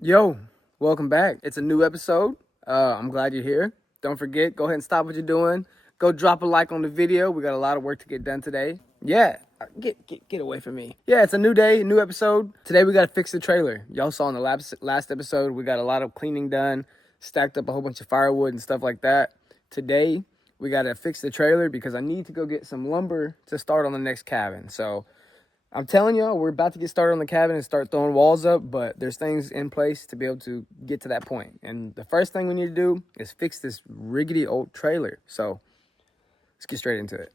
Yo, welcome back. It's a new episode. I'm glad you're here. Don't forget, go ahead and stop what you're doing. Go drop a like on the video. We got a lot of work to get done today. Yeah, get away from me. Yeah, it's a new day, new episode. Today we got to fix the trailer. Y'all saw in the last episode, we got a lot of cleaning done, stacked up a whole bunch of firewood and stuff like that. Today, we got to fix the trailer because I need to go get some lumber to start on the next cabin. So I'm telling y'all, we're about to get started on the cabin and start throwing walls up, but there's things in place to be able to get to that point. And the first thing we need to do is fix this rickety old trailer. So let's get straight into it.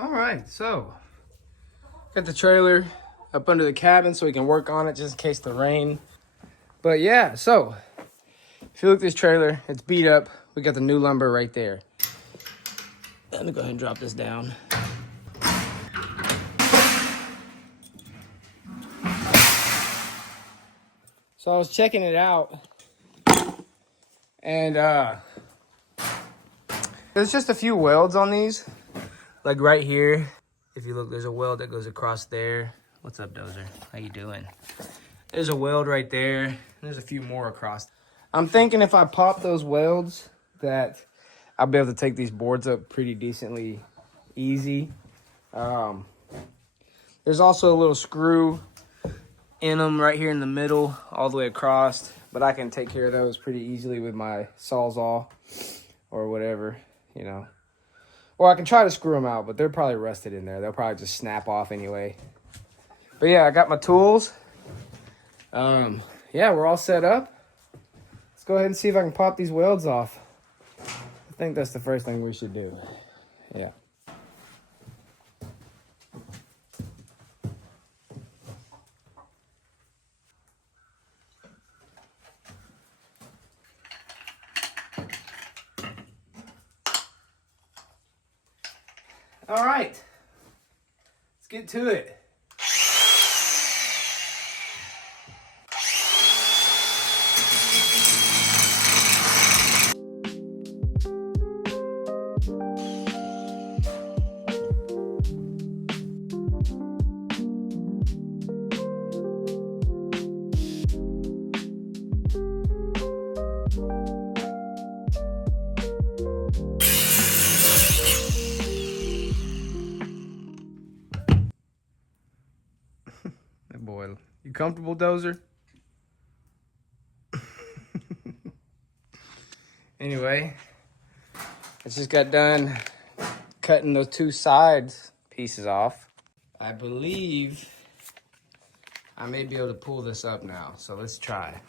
All right, so got the trailer up under the cabin so we can work on it just in case the rain. But yeah, so if you look at this trailer, it's beat up. We got the new lumber right there. Let me go ahead and drop this down. So I was checking it out, and there's just a few welds on these. Like right here, if you look, there's a weld that goes across there. What's up, Dozer? How you doing? There's a weld right there, and there's a few more across. I'm thinking if I pop those welds that I'll be able to take these boards up pretty decently easy. There's also a little screw in them right here in the middle, all the way across, but I can take care of those pretty easily with my Sawzall or whatever, you know. Or I can try to screw them out, but they're probably rusted in there. They'll probably just snap off anyway. But yeah, I got my tools. Yeah, we're all set up. Let's go ahead and see if I can pop these welds off. I think that's the first thing we should do. Yeah. All right, let's get to it. Boy, you comfortable, Dozer? Anyway, I just got done cutting those two sides pieces off. I believe I may be able to pull this up now, so let's try.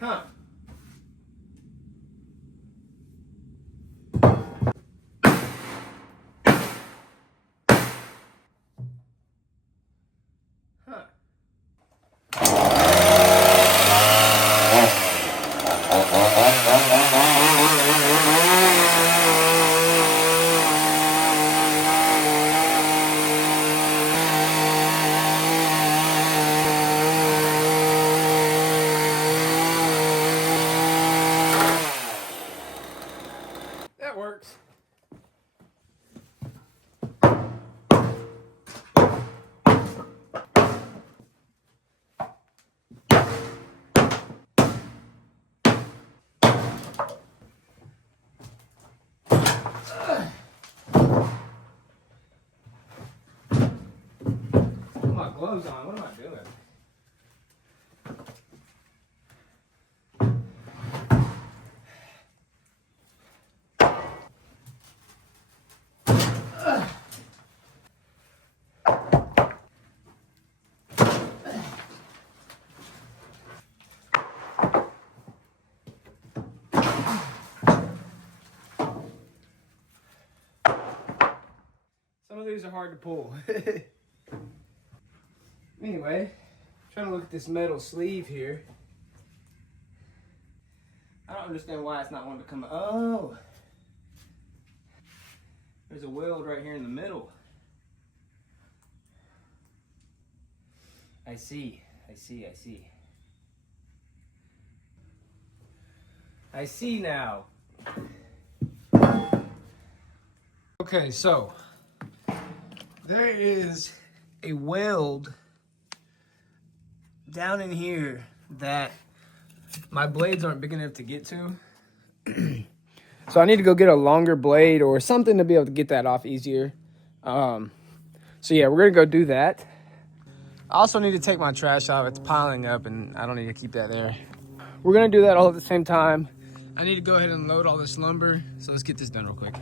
Huh. Huh. That works. Put my gloves on. What am I doing? screws are hard to pull. Anyway, trying to look at this metal sleeve here. I don't understand why it's not wanting to come. Oh, there's a weld right here in the middle. I see. I see now. Okay, so there is a weld down in here that my blades aren't big enough to get to. So I need to go get a longer blade or something to be able to get that off easier. So yeah, we're gonna go do that. I also need to take my trash out. It's piling up and I don't need to keep that there. We're gonna do that all at the same time. I need to go ahead and load all this lumber. So let's get this done real quick.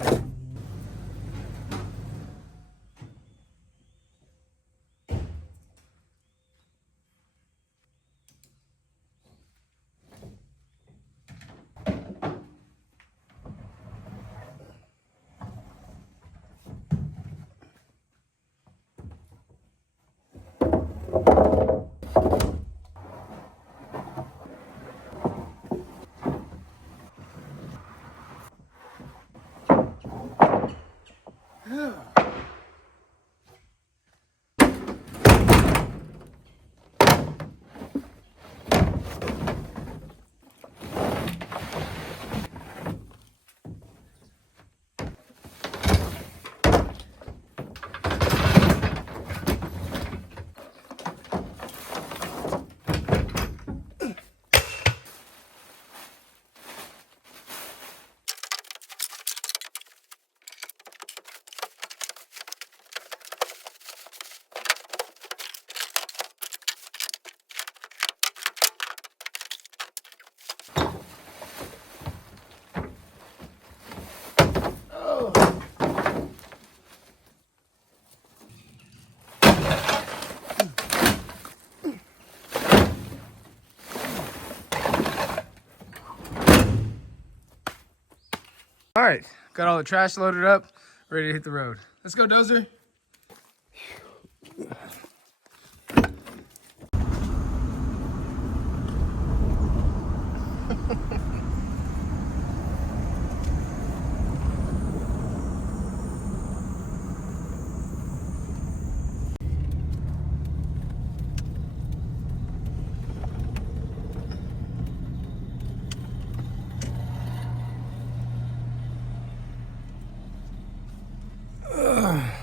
All right, got all the trash loaded up, ready to hit the road. Let's go, Dozer.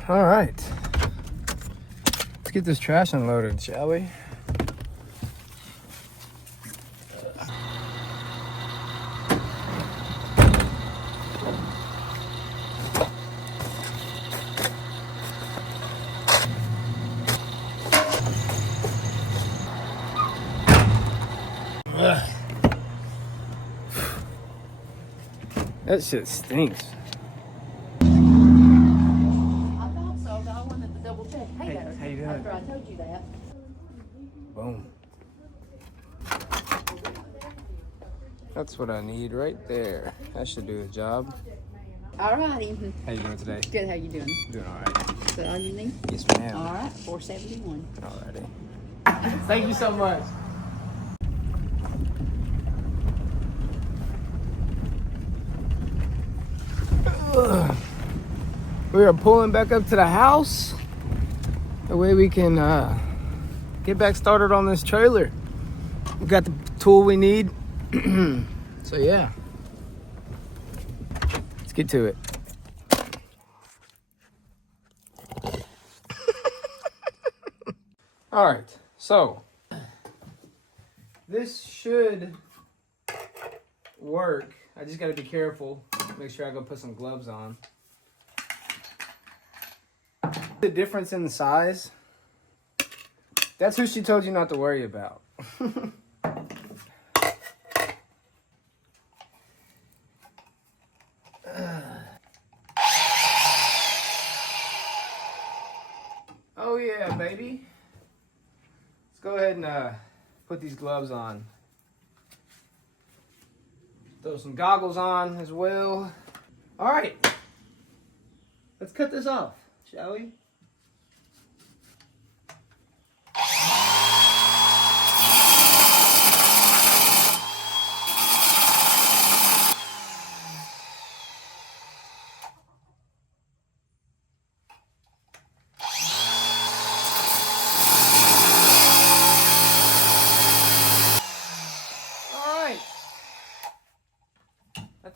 All right, let's get this trash unloaded, shall we? Ugh. That shit stinks. How you doing? After I told you that. Boom. That's what I need right there. That should do the job. All righty. How you doing today? Good. How you doing? Doing all right. Is that all you need? Yes, ma'am. All right. 471. Alrighty. Thank you so much. We are pulling back up to the house. The way we can get back started on this trailer. We got the tool we need. So yeah, let's get to it. All right, so this should work. I just gotta be careful. Make sure I go put some gloves on. The difference in the size, that's who she told you not to worry about. Oh yeah, baby. Let's go ahead and put these gloves on. Throw some goggles on as well. All right, let's cut this off, shall we?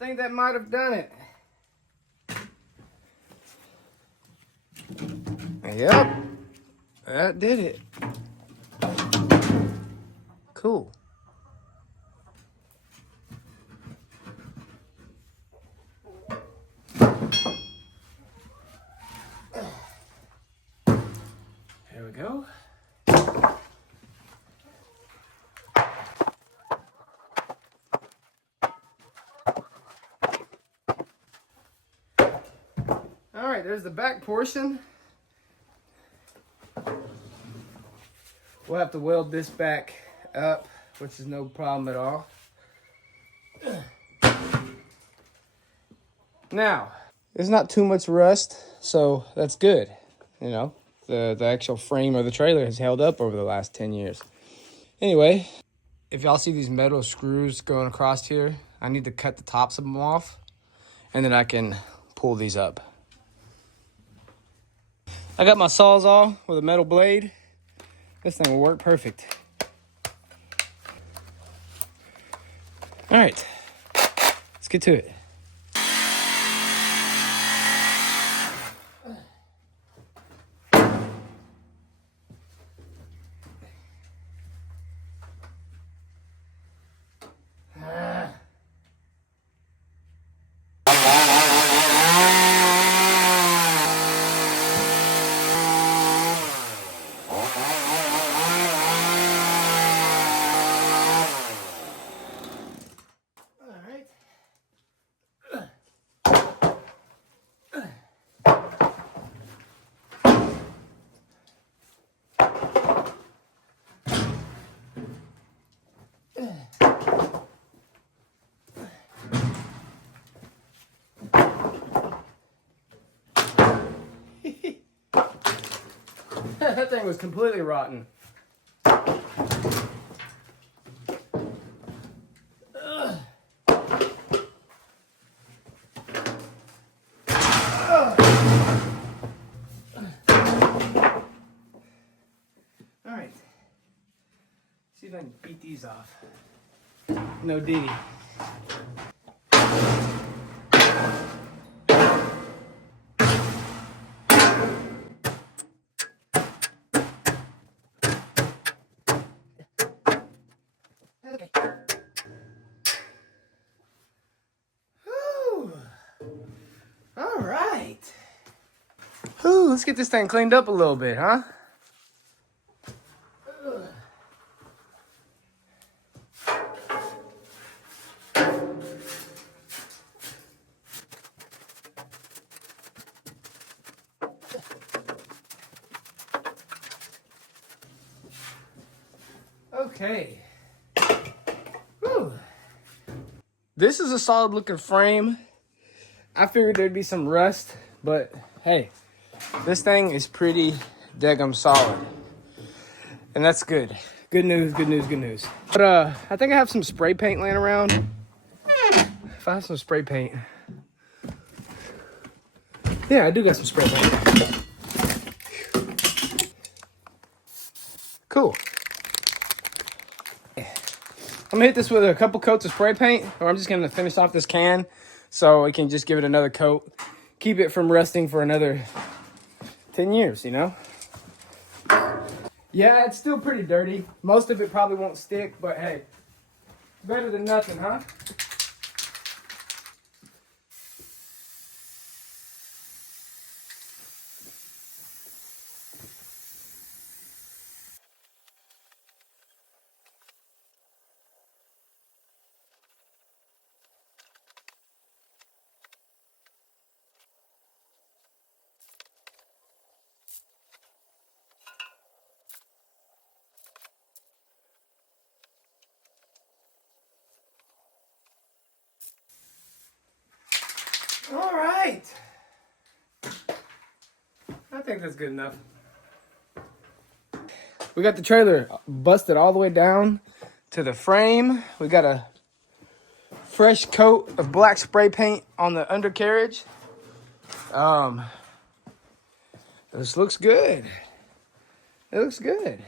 think that might have done it. Yep, that did it. Cool. There we go. All right, there's the back portion. We'll have to weld this back up, which is no problem at all. Now, there's not too much rust, so that's good. You know, the actual frame of the trailer has held up over the last 10 years. Anyway, if y'all see these metal screws going across here, I need to cut the tops of them off, and then I can pull these up. I got my Sawzall with a metal blade. This thing will work perfect. All right, let's get to it. That thing was completely rotten. Alright. See if I can beat these off. No diggy. Okay. Whew. All right. Whew, let's get this thing cleaned up a little bit, huh? Okay. Whew. This is a solid looking frame. I figured there'd be some rust, but hey, this thing is pretty daggum solid. And that's good. Good news, good news, good news. But I think I have some spray paint laying around. If I have some spray paint. Yeah, I do got some spray paint. Cool. I'm gonna hit this with a couple coats of spray paint, or I'm just gonna finish off this can so we can just give it another coat. Keep it from rusting for another 10 years, you know? Yeah, it's still pretty dirty. Most of it probably won't stick, but hey, better than nothing, huh? All right. I think that's good enough. We got the trailer busted all the way down to the frame. We got a fresh coat of black spray paint on the undercarriage. This looks good. It looks good.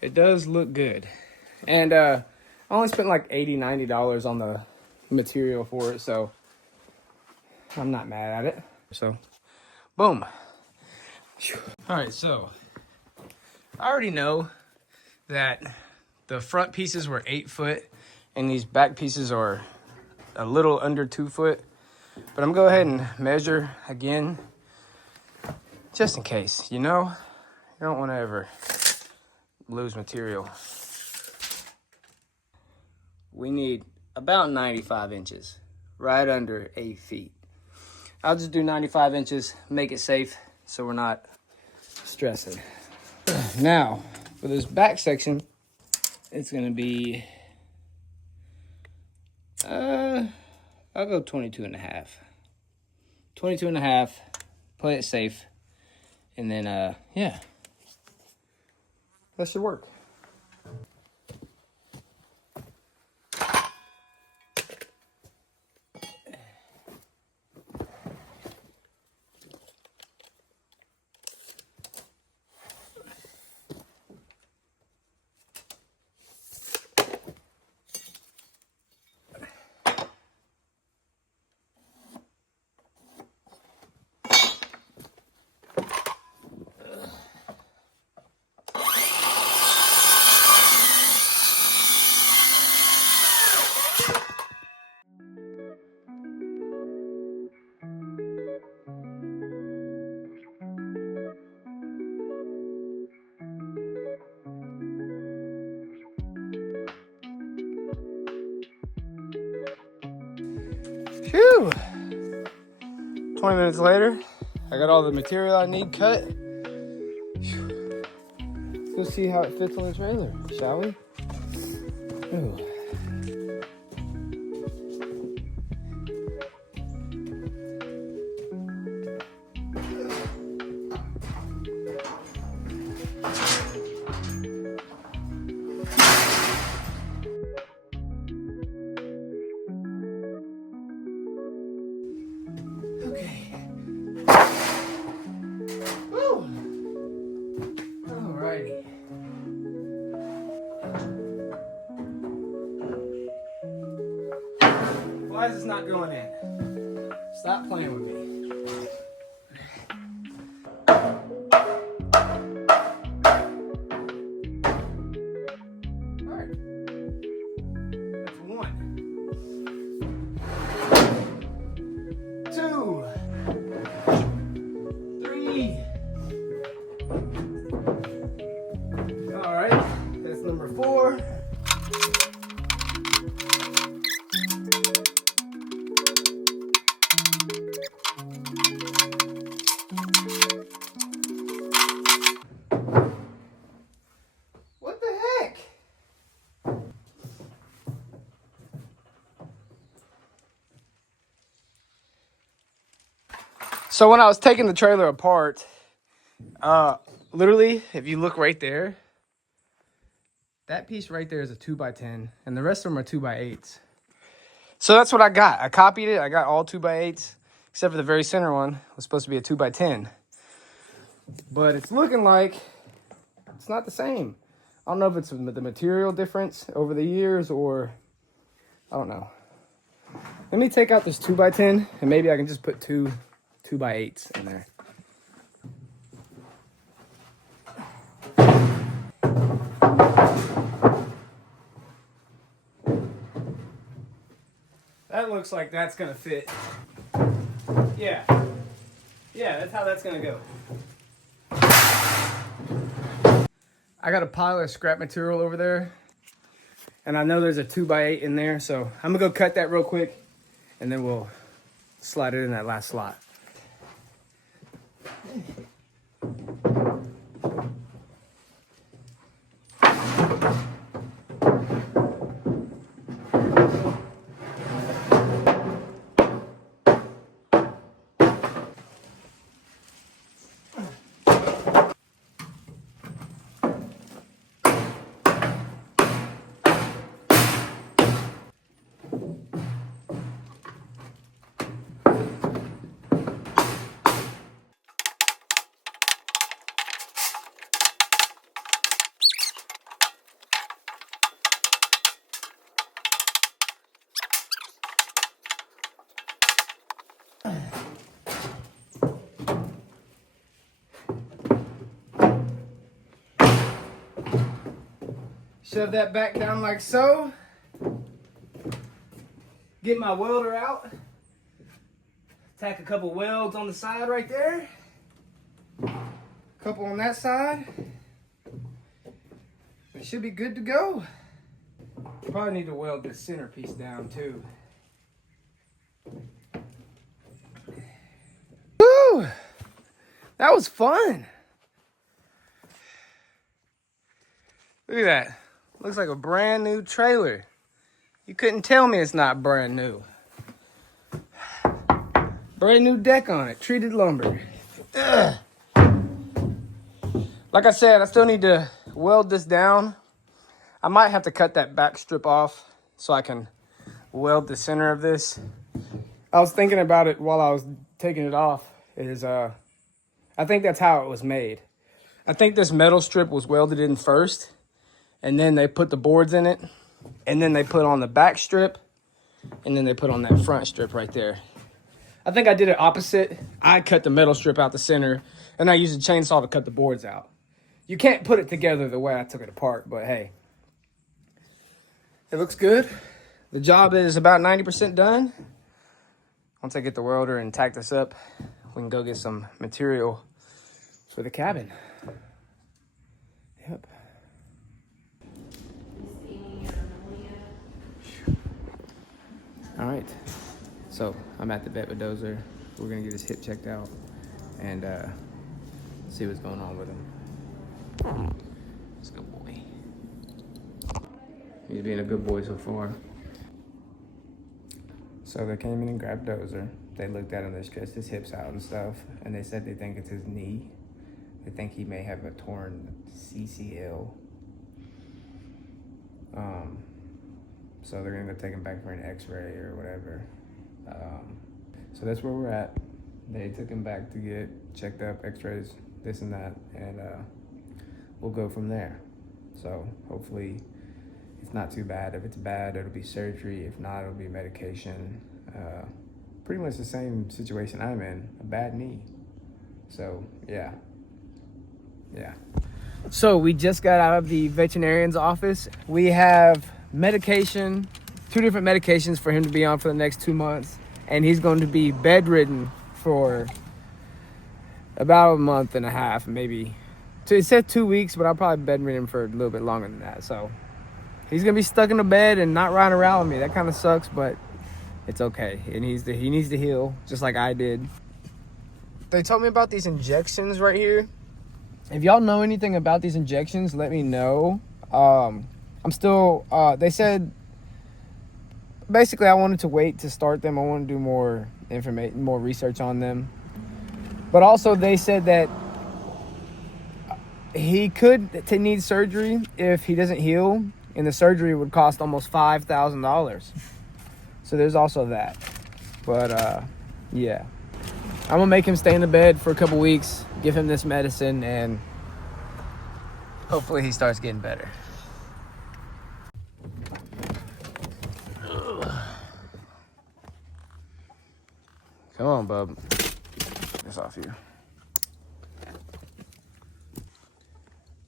It does look good. And I only spent like $80, $90 material for it, so I'm not mad at it. So, boom. All right, so I already know that the front pieces were 8 foot and these back pieces are a little under 2 foot, but I'm gonna go ahead and measure again just in case, you know? You don't want to ever lose material. We need about 95 inches, right under 8 feet. I'll just do 95 inches, make it safe so we're not stressing. Now, for this back section, it's gonna be, I'll go 22 and a half. 22 and a half, play it safe, and then, yeah, that should work. Phew! 20 minutes later, I got all the material I need cut. Let's go see how it fits on the trailer, shall we? Ooh. Okay. Woo! Alrighty. Why is this not going in? Stop playing with me. Alright. That's 1. 2. 3. Alright. That's number 4. What the heck? So when I was taking the trailer apart, literally, if you look right there, that piece right there is a 2x10, and the rest of them are 2x8s. So that's what I got. I copied it. I got all 2x8s, except for the very center one. It was supposed to be a 2x10. But it's looking like it's not the same. I don't know if it's the material difference over the years or I don't know. Let me take out this 2x10 and maybe I can just put 2x8s in there. That looks like that's gonna fit. Yeah. Yeah, that's how that's gonna go. I got a pile of scrap material over there. And I know there's a 2x8 in there, so I'm gonna go cut that real quick and then we'll slide it in that last slot. Shove that back down like so. Get my welder out. Tack a couple welds on the side right there. Couple on that side. It should be good to go. Probably need to weld this centerpiece down too. Woo! That was fun. Look at that. Looks like a brand new trailer. You couldn't tell me it's not brand new. Brand new deck on it, treated lumber. Ugh. Like I said, I still need to weld this down. I might have to cut that back strip off so I can weld the center of this. I was thinking about it while I was taking it off. I think that's how it was made. I think this metal strip was welded in first, and then they put the boards in it, and then they put on the back strip, and then they put on that front strip right there. I think I did it opposite. I cut the metal strip out the center, and I used a chainsaw to cut the boards out. You can't put it together the way I took it apart, but hey. It looks good. The job is about 90% done. Once I get the welder and tack this up, we can go get some material for the cabin. Yep. All right. So I'm at the vet with Dozer. We're gonna get his hip checked out and see what's going on with him. He's a good boy. He's being a good boy so far. So they came in and grabbed Dozer. They looked at him, they stretched his hips out and stuff, and they said they think it's his knee. They think he may have a torn CCL. So they're gonna go take him back for an x-ray or whatever. So that's where we're at. They took him back to get checked up, x-rays, this and that, and we'll go from there. So hopefully it's not too bad. If it's bad, it'll be surgery. If not, it'll be medication. Pretty much the same situation I'm in, a bad knee. So yeah. So we just got out of the veterinarian's office. We have medication, 2 different medications for him to be on for the next 2 months. And he's going to be bedridden for about a month and a half, maybe. So it said 2 weeks, but I'll probably bedridden for a little bit longer than that. So he's gonna be stuck in the bed and not riding around with me. That kind of sucks, but it's okay. He needs to heal, just like I did. They told me about these injections right here. If y'all know anything about these injections, let me know. I'm still, they said, basically I wanted to wait to start them. I want to do more information, more research on them. But also they said that he could need surgery if he doesn't heal, and the surgery would cost almost $5,000. So there's also that. But yeah, I'm gonna make him stay in the bed for a couple weeks, give him this medicine, and hopefully he starts getting better. Come on, bub. This off you.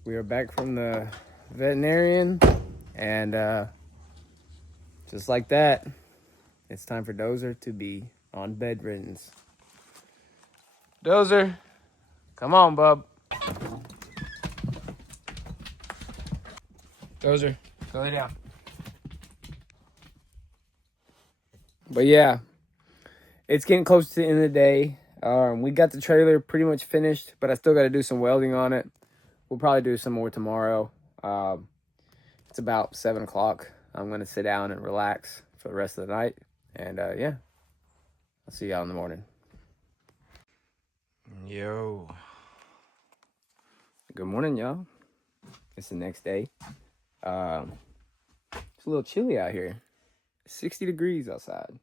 We are back from the veterinarian, and just like that, it's time for Dozer to be on bed riddance. Dozer, come on, bub. Dozer, go lay down. But yeah, it's getting close to the end of the day. We got the trailer pretty much finished, but I still got to do some welding on it. We'll probably do some more tomorrow. It's about 7 o'clock. I'm going to sit down and relax for the rest of the night. And yeah, I'll see y'all in the morning. Yo. Good morning, y'all. It's the next day. It's a little chilly out here. 60 degrees outside.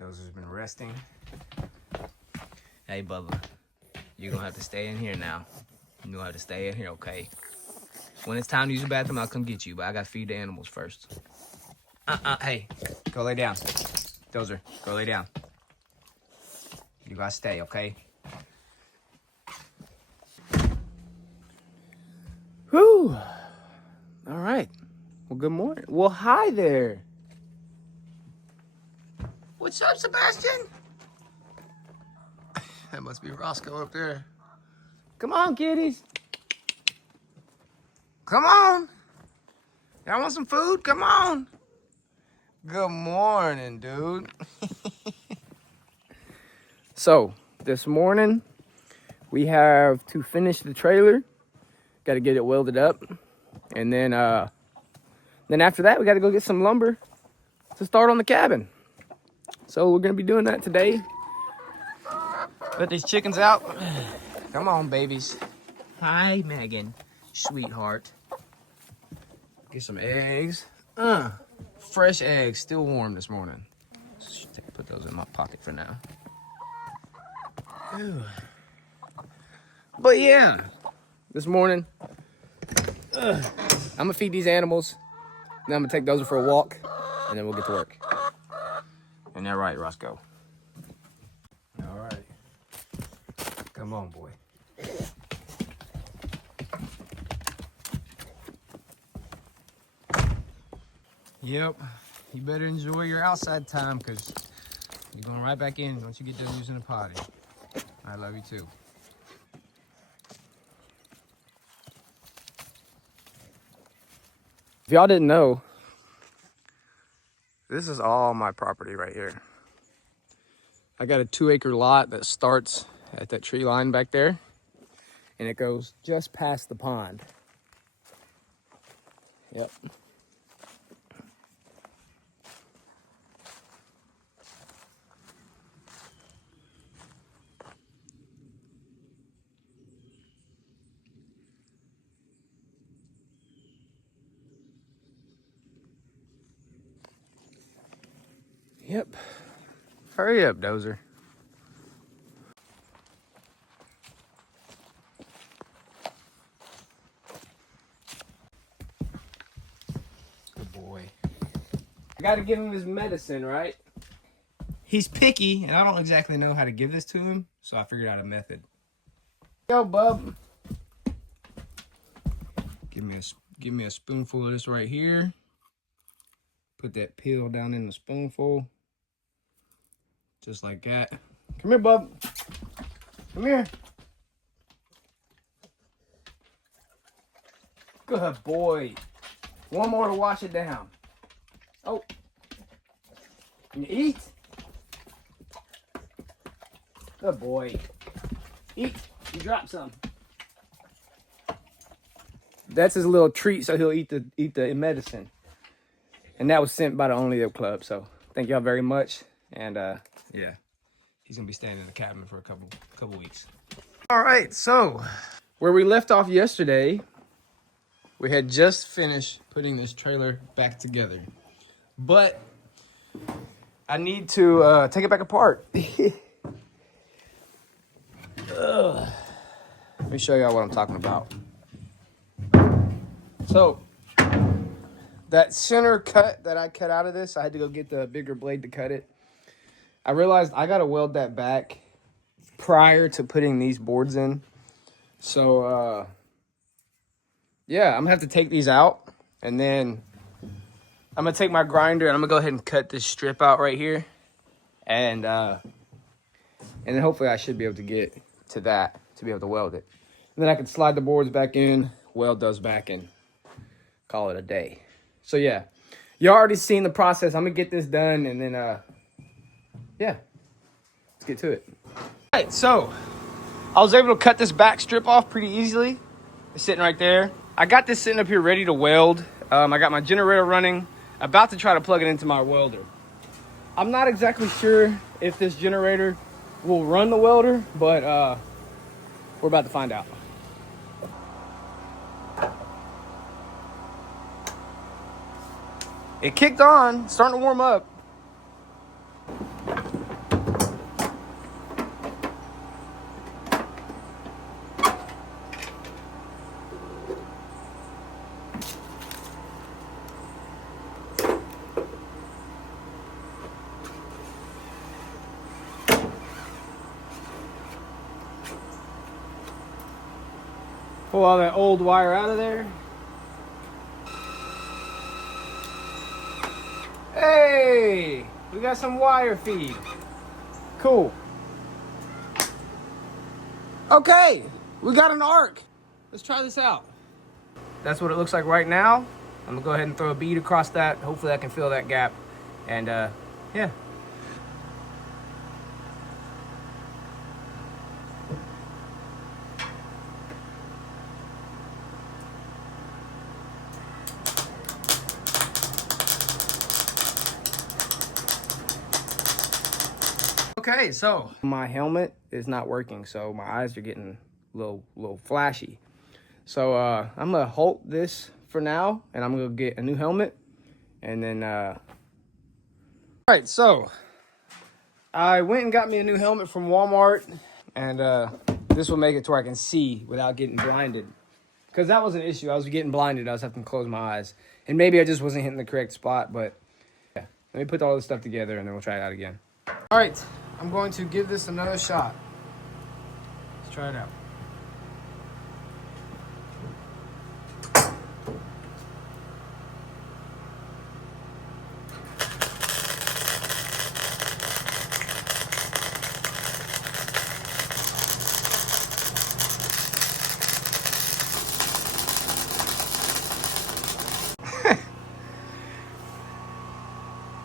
Dozer's been resting. Hey, Bubba. You're going to have to stay in here now. You're going to have to stay in here, okay? When it's time to use the bathroom, I'll come get you, but I got to feed the animals first. Hey, go lay down. Dozer, go lay down. You got to stay, okay? Whew. Whew. All right. Well, good morning. Well, hi there. What's up, Sebastian? That must be Roscoe up there. Come on, kitties. Come on. Y'all want some food? Come on. Good morning, dude. So, this morning, we have to finish the trailer. Got to get it welded up. And then after that, we got to go get some lumber to start on the cabin. So, we're going to be doing that today. Let these chickens out. Come on, babies. Hi, Megan. Sweetheart. Get some eggs. Fresh eggs, still warm this morning. Put those in my pocket for now. Ew. But yeah, this morning, I'm gonna feed these animals. Then I'm gonna take Dozer for a walk, and then we'll get to work. Ain't that right, Roscoe? All right. Come on, boy. Yep. You better enjoy your outside time, because you're going right back in once you get done using the potty. I love you too. If y'all didn't know, this is all my property right here. I got a 2-acre lot that starts at that tree line back there, and it goes just past the pond. Yep. Yep. Hurry up, Dozer. Good boy. I gotta give him his medicine, right? He's picky, and I don't exactly know how to give this to him, so I figured out a method. Go, bub. Give me a spoonful of this right here. Put that pill down in the spoonful. Just like that. Come here, bub. Come here. Good boy. One more to wash it down. Oh. Can you eat? Good boy. Eat. You dropped some. That's his little treat, so he'll eat the medicine. And that was sent by the Only Up Club. So thank y'all very much. And yeah, he's gonna be staying in the cabin for a couple weeks. All right, so where we left off yesterday, we had just finished putting this trailer back together, but I need to take it back apart. Let me show y'all what I'm talking about. So that center cut that I cut out of this, I had to go get the bigger blade to cut it. I realized I gotta weld that back prior to putting these boards in. So yeah, I'm gonna have to take these out, and then I'm gonna take my grinder and I'm gonna go ahead and cut this strip out right here, and then hopefully I should be able to get to that to be able to weld it. And then I can slide the boards back in, weld those back, and call it a day. So yeah, you already seen the process. I'm gonna get this done, and then yeah, let's get to it. All right, so I was able to cut this back strip off pretty easily. It's sitting right there. I got this sitting up here ready to weld. I got my generator running, about to try to plug it into my welder. I'm not exactly sure if this generator will run the welder, but we're about to find out. It kicked on, starting to warm up. Pull all that old wire out of there. Hey, we got some wire feed. Cool. Okay, we got an arc. Let's try this out. That's what it looks like right now. I'm gonna go ahead and throw a bead across that. Hopefully I can fill that gap. And yeah. Okay, so my helmet is not working, so my eyes are getting a little flashy. So I'm gonna halt this for now, and I'm gonna get a new helmet, and then all right, so I went and got me a new helmet from Walmart, and this will make it to where I can see without getting blinded, because that was an issue. I was getting blinded. I was having to close my eyes, and maybe I just wasn't hitting the correct spot. But yeah, let me put all this stuff together, and then we'll try it out again. All right, I'm going to give this another shot. Let's try it out.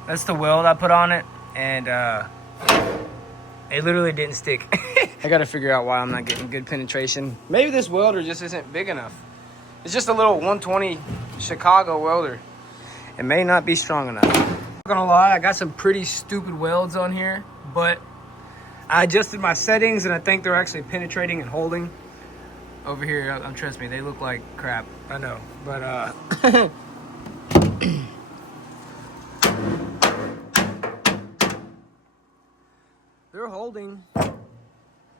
That's the weld I put on it, and it literally didn't stick. I gotta figure out why I'm not getting good penetration. Maybe this welder just isn't big enough. It's just a little 120 Chicago welder. It may not be strong enough. Not gonna lie, I got some pretty stupid welds on here, but I adjusted my settings and I think they're actually penetrating and holding. Over here, trust me, they look like crap. I know, but they're holding.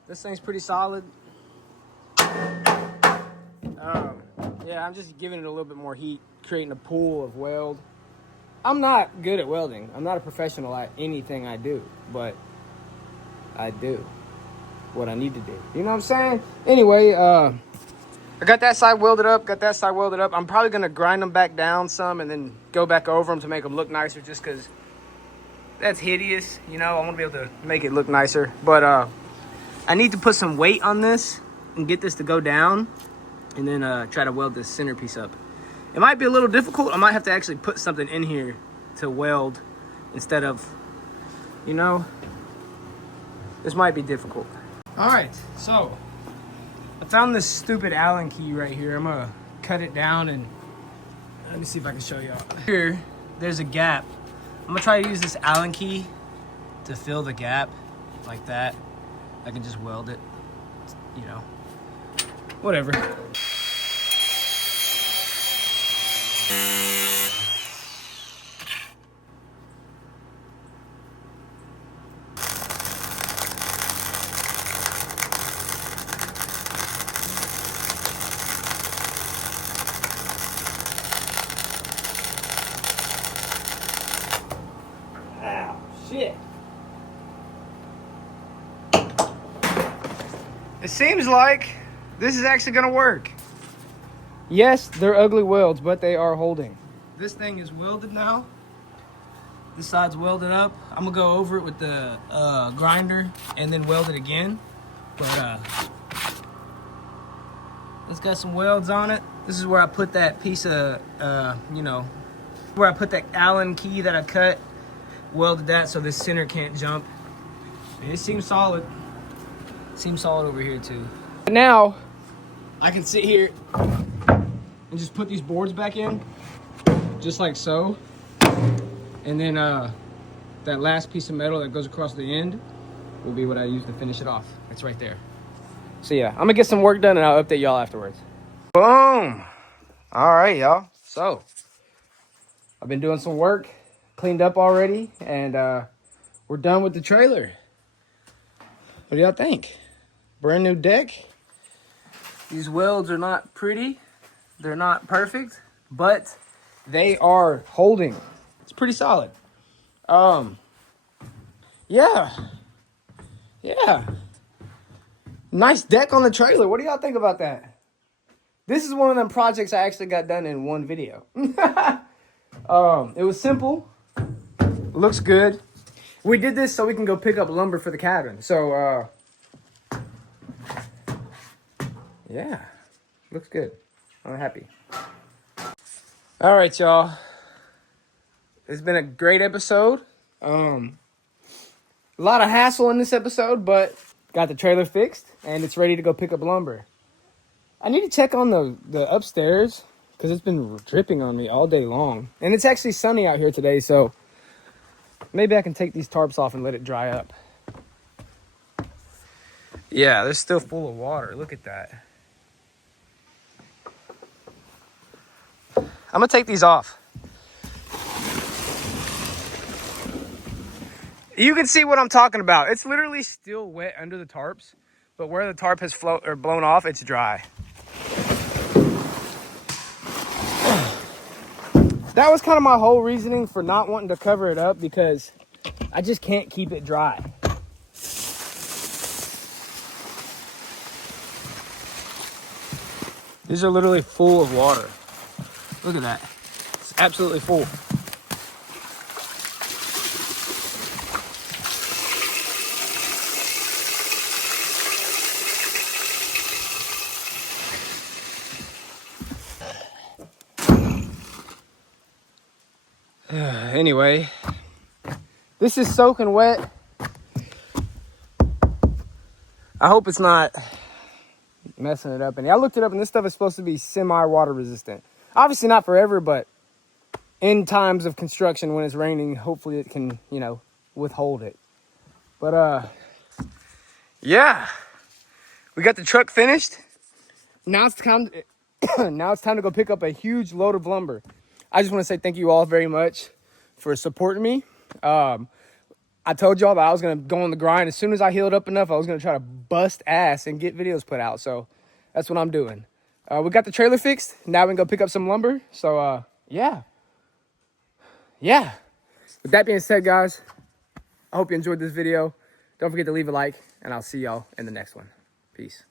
This thing's pretty solid. Yeah, I'm just giving it a little bit more heat, creating a pool of weld. I'm not good at welding. I'm not a professional at anything I do, but I do what I need to do. You know what I'm saying? Anyway, I got that side welded up, I'm probably gonna grind them back down some and then go back over them to make them look nicer, just because that's hideous. You know, I want to be able to make it look nicer. But I need to put some weight on this and get this to go down, and then try to weld this centerpiece up. It might be a little difficult. I might have to actually put something in here to weld instead of, you know, this might be difficult. All right, so I found this stupid Allen key right here. I'm gonna cut it down and let me see if I can show y'all. Here, there's a gap. I'm gonna try to use this Allen key to fill the gap like that. I can just weld it, you know, whatever. Ow, shit. It seems like this is actually gonna work. Yes, they're ugly welds, but they are holding. This thing is welded now. This side's welded up. I'm gonna go over it with the grinder and then weld it again. But it's got some welds on it. This is where I put that piece of, you know, where I put that Allen key that I cut, welded that so this center can't jump. And it seems solid. Seems solid over here too. But now I can sit here and just put these boards back in, just like so. And then that last piece of metal that goes across the end will be what I use to finish it off. It's right there. So yeah, I'm gonna get some work done and I'll update y'all afterwards. Boom. All right, y'all. So I've been doing some work, cleaned up already, and we're done with the trailer. What do y'all think? Brand new deck. These welds are not pretty. They're not perfect, but they are holding. It's pretty solid. Yeah. Nice deck on the trailer. What do y'all think about that? This is one of them projects I actually got done in one video. It was simple, Looks good. We did this so we can go pick up lumber for the cabin. So, yeah, looks good. I'm happy. All right, y'all. It's been a great episode. A lot of hassle in this episode, but got the trailer fixed and it's ready to go pick up lumber. I need to check on the upstairs because it's been dripping on me all day long. And it's actually sunny out here today, so maybe I can take these tarps off and let it dry up. Yeah, they're still full of water. Look at that. I'm gonna take these off. You can see what I'm talking about. It's literally still wet under the tarps, but where the tarp has blown off, it's dry. That was kind of my whole reasoning for not wanting to cover it up, because I just can't keep it dry. These are literally full of water. Look at that. It's absolutely full. Anyway, this is soaking wet. I hope it's not messing it up. And I looked it up, and this stuff is supposed to be semi-water resistant. Obviously not forever, but in times of construction when it's raining, hopefully it can, withhold it. But yeah, we got the truck finished. Now it's time. Now it's time to go pick up a huge load of lumber. I just want to say thank you all very much for supporting me. I told y'all that I was going to go on the grind. As soon as I healed up enough, I was going to try to bust ass and get videos put out. So that's what I'm doing. We got the trailer fixed. Now we can go pick up some lumber. So, yeah. With that being said, guys, I hope you enjoyed this video. Don't forget to leave a like, and I'll see y'all in the next one. Peace.